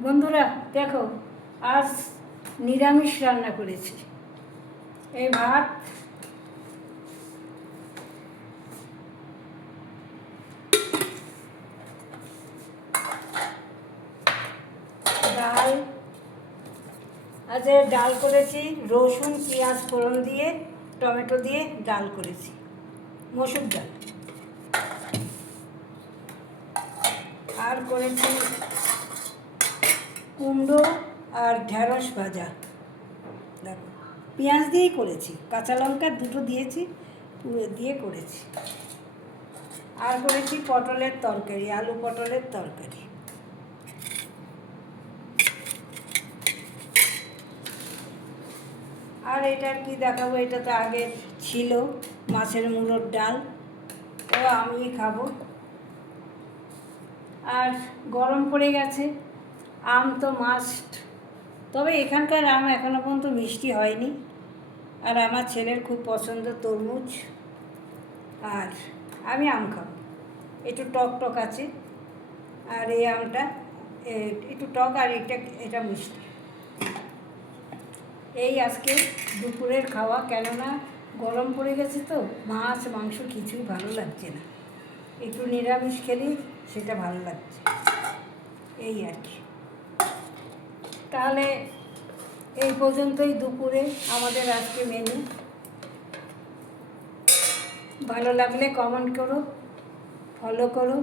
বন্ধুরা দেখো, আজ নিরামিষ রান্না করেছি। এই ভাত, ডাল, আজ ডাল করেছি রসুন পেঁয়াজ ফোড়ন দিয়ে, টমেটো দিয়ে ডাল করেছি, মসুর ডাল। আর করেছি কুমড়ো আর ঢেঁড়স ভাজা। দেখো, পেঁয়াজ দিয়েই করেছি, কাঁচা লঙ্কা দুটো দিয়েছি, দিয়ে করেছি। আর করেছি পটলের তরকারি, আলু পটলের তরকারি। আর এটার কি দেখাবো, এটা তো আগে ছিল মাছের মুড়োর ডাল, ও আমি খাবো। আর গরম পড়ে গেছে, আম তো মাস্ট। তবে এখানকার আম এখনো পর্যন্ত মিষ্টি হয়নি। আর আমার ছেলের খুব পছন্দ তরমুজ, আর আমি আম খাবো। একটু টক টক আছে, আর এই আমটা একটু টক, আর এটা মিষ্টি। এই আজকে দুপুরের খাওয়া, কেননা গরম পড়ে গেছে তো, মাছ মাংস কিছুই ভালো লাগছে না, একটু নিরামিষ খেলেই সেটা ভালো লাগছে, এই আর কি। তাহলে এই পর্যন্তই দুপুরে আমাদের আজকে মেনু। ভালো লাগলে কমেন্ট করো, ফলো করো।